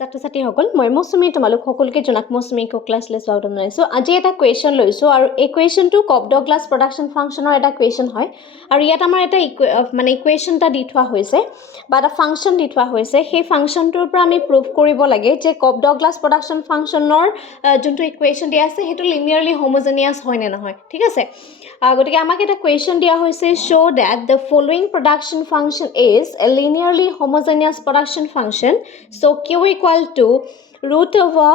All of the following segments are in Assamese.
ছাত্ৰ-ছাত্ৰী সকল মই মৌচুমী তোমালোক সকলোকে জনাক মৌচুমী ক্লাছলৈ স্বাগতম জনাইছোঁ আজি এটা কুৱেশ্যন লৈছোঁ আৰু এই কুৱেশ্যনটো কপ ডগলাছ প্ৰডাকশ্যন ফাংচনৰ এটা কুৱেশ্যন হয় আৰু ইয়াত আমাৰ এটা ইকুৱেশ্যন এটা দি থোৱা হৈছে বা এটা ফাংচন দি থোৱা হৈছে সেই ফাংচনটোৰ পৰা আমি প্ৰুভ কৰিব লাগে যে কপ ডগলাছ প্ৰডাকশ্যন ফাংচনৰ যোনটো ইকুৱেশ্যন দিয়া আছে সেইটো লিনিয়াৰলি হোমোজেনিয়াছ হয় নে নহয় ঠিক আছে গতিকে আমাক এটা কুৱেশ্যন দিয়া হৈছে show that the following production function is a linearly homogeneous production function so q equal to root over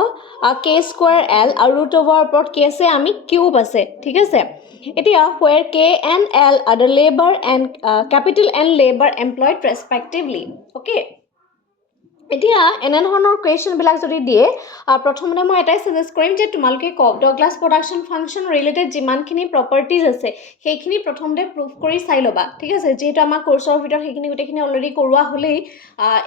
k square l আৰু root over ওপৰত কি আছে আমি কিউব আছে ঠিক আছে এতিয়া where k and l are the labor and capital N labor employed respectively okay এতিয়া এনে ধৰণৰ কুৱেশ্যনবিলাক যদি দিয়ে প্ৰথমতে মই এটাই সাজেষ্ট কৰিম যে তোমালোকে কপ ডগলাছ প্ৰডাকশ্যন ফাংচন ৰিলেটেড যিমানখিনি প্ৰপাৰ্টিজ আছে সেইখিনি প্ৰথমতে প্ৰুভ কৰি চাই ল'বা ঠিক আছে যেহেতু আমাৰ কোৰ্চৰ ভিতৰত সেইখিনি গোটেইখিনি অলৰেডি কৰোৱা হ'লেই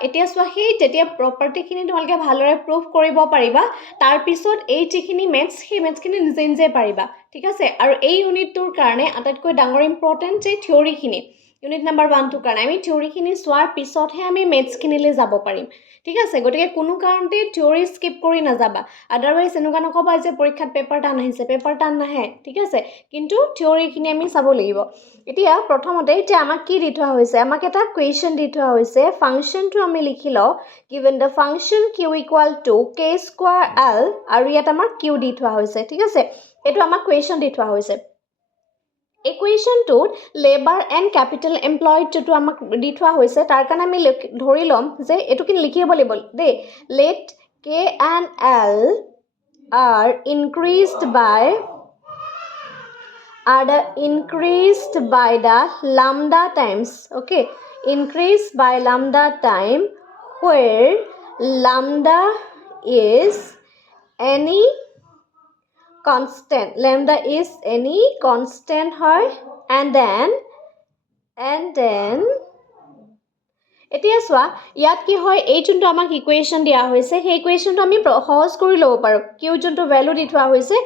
এতিয়া চোৱা সেই যেতিয়া প্ৰপাৰ্টিখিনি তোমালোকে ভালদৰে প্ৰুভ কৰিব পাৰিবা তাৰপিছত এই যিখিনি মেথছ সেই মেথছখিনি নিজে নিজে পাৰিবা ঠিক আছে আৰু এই ইউনিটটোৰ কাৰণে আটাইতকৈ ডাঙৰ ইম্পৰ্টেণ্ট যে থিয়ৰিখিনি ইউনিট নাম্বাৰ 1 কাৰণে আমি থিয়ৰিখিনি চোৱাৰ পিছতহে আমি মেথছখিনিলৈ যাব পাৰিম ঠিক আছে গতিকে কোনো কাৰণতে থিয়ৰি স্কিপ কৰি নাযাবা আদাৰৱাইজ এনেকুৱা নকবা যে পৰীক্ষাত পেপাৰ টান আহিছে পেপাৰ টান নাহে ঠিক আছে কিন্তু থিয়ৰিখিনি আমি চাব লাগিব এতিয়া প্ৰথমতে এতিয়া আমাক কি দি থোৱা হৈছে আমাক এটা কুৱেশ্যন দি থোৱা হৈছে ফাংচনটো আমি লিখি লওঁ given the function q equal to k square l আৰু ইয়াত আমাৰ q দি থোৱা হৈছে ঠিক আছে এইটো আমাক কুৱেশ্যন দি থোৱা হৈছে ইকুৱেশ্যনটোত লেবাৰ এণ্ড কেপিটেল এমপ্লয়েড যেটো আমাক দি থোৱা হৈছে তাৰ কাৰণে আমি ধৰি ল'ম যে এইটো কি লিখিব লাগিব দেই let K and L are increased by the lambda times okay increased by lambda time where lambda is any constant lambda is any constant হয় and then এতিয়া চোৱা ইয়াত কি হয় এই যোনটো আমাক ইকুৱেশ্যন দিয়া হৈছে সেই ইকুৱেশ্যনটো আমি সহজ কৰি ল'ব পাৰোঁ কিউ যোনটো ভ্যালু দি থোৱা হৈছে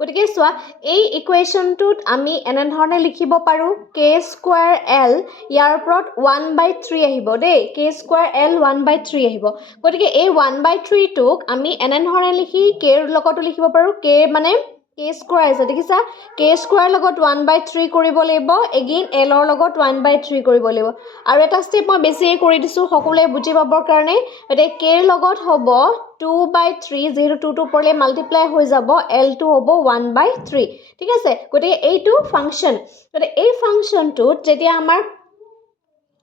গতিকে চোৱা এই ইকুৱেশ্যনটোত আমি এনে ধৰণে লিখিব পাৰোঁ k স্কয়াৰ l ইয়াৰ ওপৰত 1/3 আহিব দেই k স্কয়াৰ l 1/3 আহিব গতিকে এই 1/3 টোক আমি এনে ধৰণে লিখি k ৰ লগতো লিখিব পাৰোঁ k মানে k স্কয়াৰ আছে দেখিছা k স্কয়াৰ লগত 1/3 কৰিব লাগিব এগেইন l ৰ লগত 1/3 কৰিব লাগিব আৰু এটা ষ্টেপ মই বেছিয়ে কৰি দিছো সকলোৱে বুজি পাবৰ কাৰণে এতে k ৰ লগত হ'ব 2/3 যেহেতু 2 টো পৰলে মাল্টিপ্লাই হৈ যাব l টো হ'ব 1/3 ঠিক আছে গতিকে এইটো ফাংচন গতিকে এই ফাংচনটোত যেতিয়া আমাৰ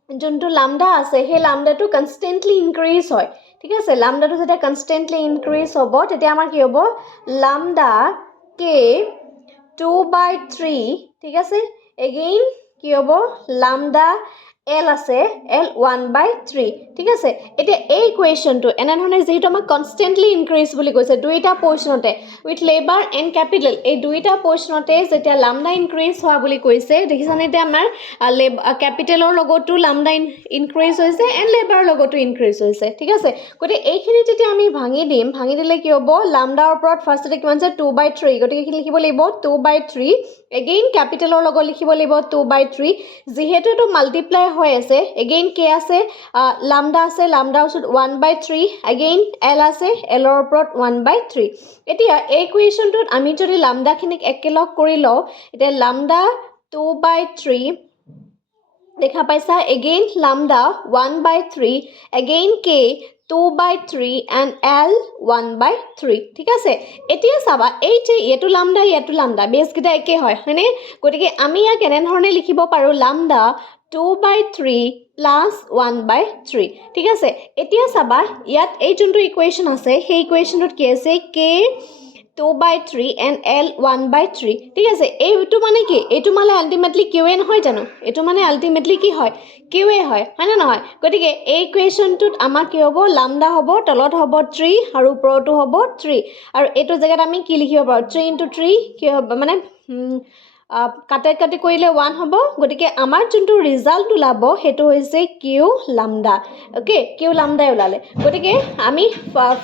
যোনটো লামডা আছে সেই লামডাটো কনস্ট্যান্টলি ইনক্ৰিজ হয় ঠিক আছে লামডাটো যেতিয়া কনস্ট্যান্টলি ইনক্ৰিজ হ'ব তেতিয়া আমাৰ কি হ'ব লামডা k 2/3 ঠিক আছে এগেইন কি হ'ব লামডা l আছে l 1/3 ঠিক আছে এতিয়া এই ইকুৱেশ্যনটো এনে ধৰণে যেহেতু আমাক কনস্ট্যান্টলি ইনক্ৰিজ বুলি কৈছে দুইটা পজিশনতে উইথ লেবাৰ এণ্ড ক্যাপিটেল এই দুইটা পজিশনতে যেতিয়া লামডা ইনক্ৰিজ হোৱা বুলি কৈছে দেখিছানে এতিয়া আমাৰ ক্যাপিটেলৰ লগতো লামডা ইনক্ৰিজ হৈছে এণ্ড লেবাৰৰ লগতো ইনক্ৰিজ হৈছে ঠিক আছে গতিকে এইখিনি যেতিয়া আমি ভাঙি দিলে কি হ'ব লামডাৰ ওপৰত ফাৰ্ষ্টতে কিমান আছে 2/3 গতিকে কি লিখিব লাগিব 2/3 এগেইন ক্যাপিটেলৰ লগত লিখিব লাগিব 2/3 যেহেতু এটো মাল্টিপ্লাই হৈ আছে এগেইন k আছে লামডা আছে লামডা ওচৰত 1/3 এগেইন l আছে l ৰ ওপৰত 1/3 এতিয়া এই ইকুৱেশ্যনটোত আমি যদি লামডাখিনিক একেলগ কৰি লওঁ এতিয়া লামডা 2/3 দেখা পাইছা again lambda 1/3 again k 2/3 and l 1/3 ঠিক আছে এতিয়া চাবা এই যে এটো লামডা বেস কিটা একে হয় হয়নে গতিকে আমি ইয়াক এনে ধৰণে লিখিব পাৰো লামডা 2/3 plus 1/3 ঠিক আছে এতিয়া চাবা ইয়াত এই যোনটো ইকুৱেশ্যন আছে সেই ইকুৱেশ্যনটোত কি আছে k 2/3 and l 1/3 ঠিক আছে এইটো মানে কি এইটো মানে আলটিমেটলি q এ নহয় জানো এইটো মানে আলটিমেটলি কি হয় q এ হয় না নহয় গতিকে এই ইকুৱেশ্যনটোত আমাৰ কি হ'ব লামডা হ'ব তলত হ'ব 3 আৰু ওপৰতো হ'ব 3 আৰু এইটো জায়গাত আমি কি লিখিব পাৰো 3 * 3 কি হ'ব মানে কাটি কৰিলে 1 হ'ব গতিকে আমাৰ যোনটো ৰিজাল্ট ওলাব হেতু হৈছে q lambda okay q lambda ওলালে গতিকে আমি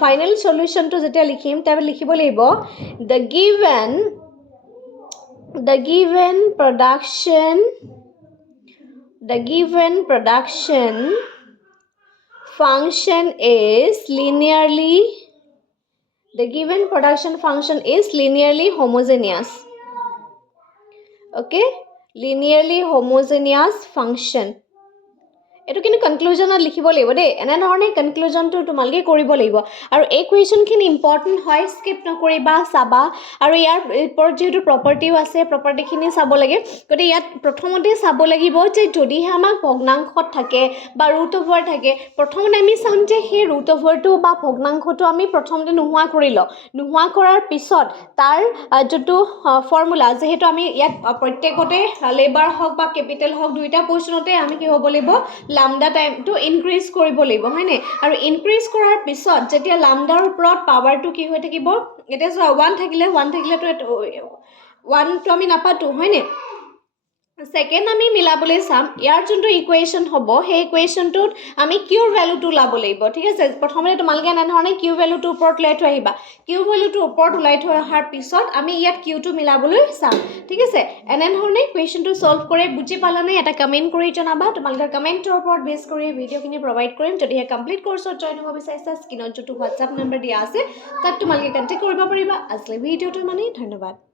ফাইনাল সলিউশনটো যেতিয়া লিখিম তবে লিখিব লাগিব the given production function is linearly, the given production function is linearly homogeneous. Okay, linearly homogeneous function. এটো কিন্তু কনক্লুজনত লিখিব লাগিব দেই এনে ধৰণে কনক্লুজনটো তোমালকে কৰিব লাগিব আৰু এই কোৱেশ্চনখিনি ইম্পৰ্টেন্ট হয় স্কিপ নকৰিবা চাবা আৰু ইয়াৰ ওপৰত যেটো প্ৰপাৰ্টিও আছে প্ৰপাৰ্টিখিনি চাব লাগে গতে ইয়াত প্ৰথমতে চাব লাগিব যে যদি আমাক ভগ্নাংশত থাকে বা ৰুট ওভাৰ থাকে প্ৰথমতে আমি চাম যে সেই ৰুট ওভাৰটো বা ভগ্নাংশটো আমি প্ৰথমতে নোহোৱা কৰি লওঁ নোহোৱা কৰাৰ পিছত তাৰ যেটো ফৰ্মুলা যেহেতু আমি ইয়াত প্ৰত্যেকতে লেবাৰ হক বা ক্যাপিটাল হক দুইটা পজিশনতে আমি কি হ'ব লাগিব lambda time to increase কৰিব লাগিব হয়নে আৰু increase কৰাৰ পিছত যেতিয়া lambda ৰ ওপৰত পাৱাৰটো কি হৈ থাকিব এটা 1 থাকিলে তো 1 তো আমি নাপাতো হয়নে সেকেন্ড আমি মিলাবলৈ চাম ইয়াৰ যোনটো ইকুৱেশন হ'ব সেই ইকুৱেশনটোত আমি কিউ ভ্যালুটো লাব লাগিব ঠিক আছে প্ৰথমতে তোমালকে এনে ধৰণে কিউ ভ্যালুটো ওপৰত লৈ থৈ আহিবা কিউ ভ্যালুটো ওপৰত ওলাই থৈ অহাৰ পিছত আমি ইয়াত কিউটো মিলাবলৈ চাম ঠিক আছে এনে ধৰণে ইকুৱেশনটো সলভ কৰে বুজি পালানে এটা কমেন্ট কৰি জনাবা তোমালকৰ কমেন্টৰ ওপৰত বেছ কৰি ভিডিওখিনি প্ৰভাইড কৰিম যদি হে কমপ্লিট কোৰ্সত জয়েন হ'ব বিচাৰিছা স্ক্ৰিনত যোনটো WhatsApp নম্বৰ দিয়া আছে তাত তোমালকে কন্টাক্ট কৰিব পাৰিবা আজিলৈ ভিডিওটো মানে ধন্যবাদ